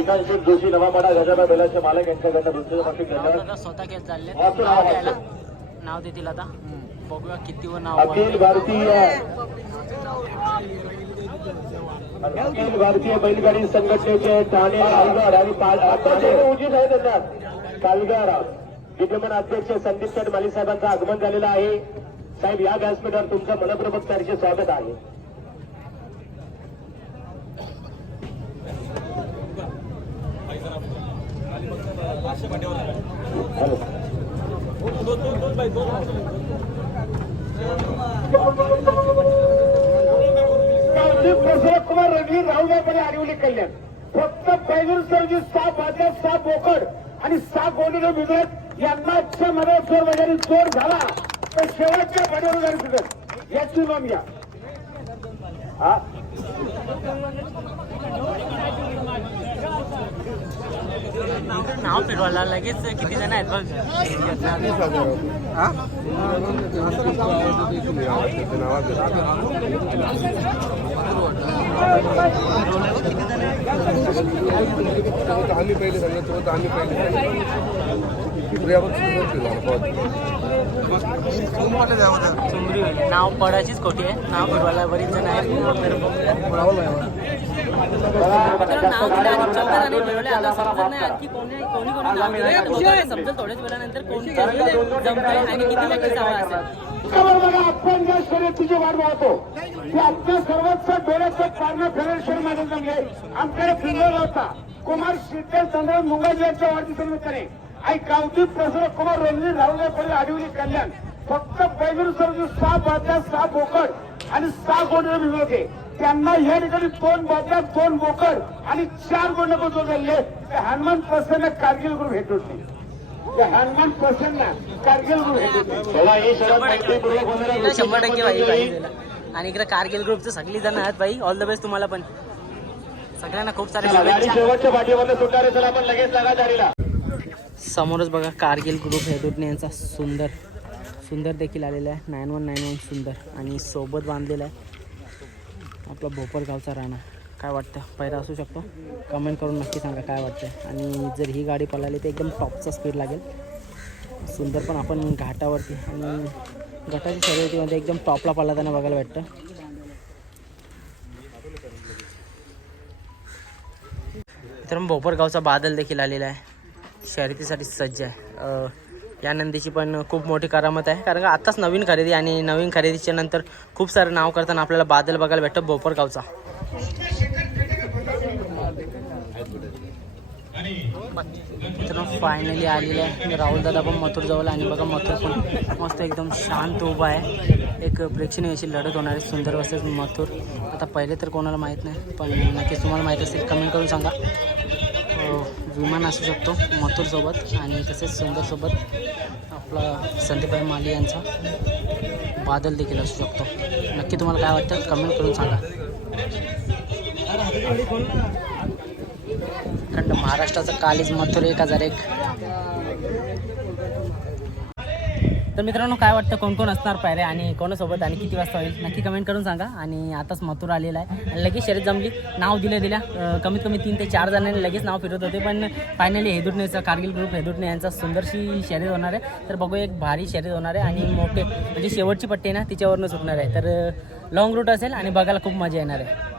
जोशी नवापाडा गजाबा बेलाचे मालक यांच्याकडनं स्वतः घेत चालले. नाव आवाज. घ्यायला नाव देतील आता. बघूया किती व नाव अखिल. भारतीय अखिल भारतीय बैलगाडी संघटनेचे ठाणे पालघर आणि आहे त्याच्यात पालघर विद्यमान अध्यक्ष संदीप शेठ माली साहेबांचं आगमन झालेलं आहे. साहेब या व्यासपीठावर तुमचं मनपूर्वक तारीखे स्वागत आहे. प्रसाद कुमार रणवीर राहुलपणे आडिवली कल्याण फक्त पैलूर सरजी सहा बादल्या सहा बोकड आणि सहा गोलीनं बिघडत यांना आजच्या मध्ये चोर वगैरे चोर झाला तर शेवटच्या बड्यावर जाईल सुटत याची नोंद घ्या हा नाव फिरवायला लगेच किती जण आहेत बघ. आम्ही पहिले सांगितलं होतं आम्ही पहिले नाव पडायचीच खोटी आहे. नाव फिरवायला बरीच जण दिलं आणि समजेल थोड्याच वेळानंतर कोण जमतंय किती असेल बघा आपण ज्या शर्यतीची वाट पाहतो की आपल्या सर्वोच्च डोळ्याचं पारणं फेडरेशनमध्ये जमले आमच्याकडे फिरलेला होता. कुमार शीतल चंद्र मुंगाजी यांच्या वाढदिवसानिमित्ताने. आई गावठी प्रसन्न कुमार रणवीर राहुल पडे आडिवली कल्याण. फक्त पैलूर सरजी सहा बादल्या सहा बोकड आणि सहा गोंडे भिजवते त्यांना या ठिकाणी दोन बादल्या दोन बोकड आणि चार गोंड बसवून झाले ते हनुमान प्रसन्न कारगिल ग्रुप भेट होते हनुमान प्रसन्न कारगिल ग्रुप भेट होते ही शंभर टक्के. भाई भाई दिला. आणि इकडे कारगिल ग्रुपचं सगळी जण आहेत भाई ऑल द बेस्ट तुम्हाला पण. सगळ्यांना खूप सारे शेवटच्या पाठीवर सुटणारे चला आपण लगेच लागा गाडीला समोरच बघा कारगिल ग्रुप हेदुटणे यांचा सुंदर सुंदर देखील आलेला आहे. नाईन वन नाईन वन सुंदर. आणि सोबत बांधलेला आहे आपला भोपरगावचा राणा. काय वाटतं? पहिला असू शकतो? कमेंट करून नक्की सांगा काय वाटतं आणि जर ही गाडी पळाली तर एकदम टॉपचा स्पीड लागेल. सुंदर पण आपण घाटावरती आणि घाटाच्या शर्यतीमध्ये एकदम टॉपला पळताना बघायला वाटतं तर भोपरगावचा बादल देखील आलेला आहे. शर्यतीसाठी सज्ज आहे. या नंदीची पण खूप मोठी करामत आहे. कारण का आत्ताच नवीन खरेदी आणि नवीन खरेदीच्या नंतर खूप सारं नाव करताना आपल्याला बादल बघायला भेटतं भोपरगावचा मित्रांनो फायनली आलेलं आहे. राहुल दादा पण मथुर जवळ आणि बघा मथुर पण मस्त एकदम शांत उभा आहे. एक प्रेक्षणीय अशी लढत होणार आहे. सुंदर वसेच मथुर. आता पहिले तर कोणाला माहीत नाही पण नक्कीच तुम्हाला माहीत असेल कमेंट करून सांगा. विमान असू शकतो मथुरसोबत आणि तसेच सुंदरसोबत आपला संदीपभाई माली यांचा बादल देखील असू शकतो. नक्की तुम्हाला काय वाटतं? कमेंट करून सांगा. कारण महाराष्ट्राचं कालीज मथुर एक हजार एक. तर मित्रांनो काय वाटतं? कोण कोण असणार पायरे आणि कोणासोबत आणि किती वाजता होईल? नक्की कमेंट करून सांगा. आणि आताच मथुरा आलेला आहे आणि लगेच शर्यत जमली. नाव दिलं दिल्या. कमीत कमी तीन ते चार जणांनी लगेच नाव फिरत होते. पण फायनली हेदुटनेचा कारगिल ग्रुप हेदुटणे यांचा सुंदरशी शर्यत होणार आहे. तर बघू एक भारी शर्यत होणार आहे आणि मोठे म्हणजे शेवटची पट्टी आहे ना तिच्यावरनं सुटणार आहे. तर लॉंग रूट असेल आणि बघायला खूप मजा येणार आहे.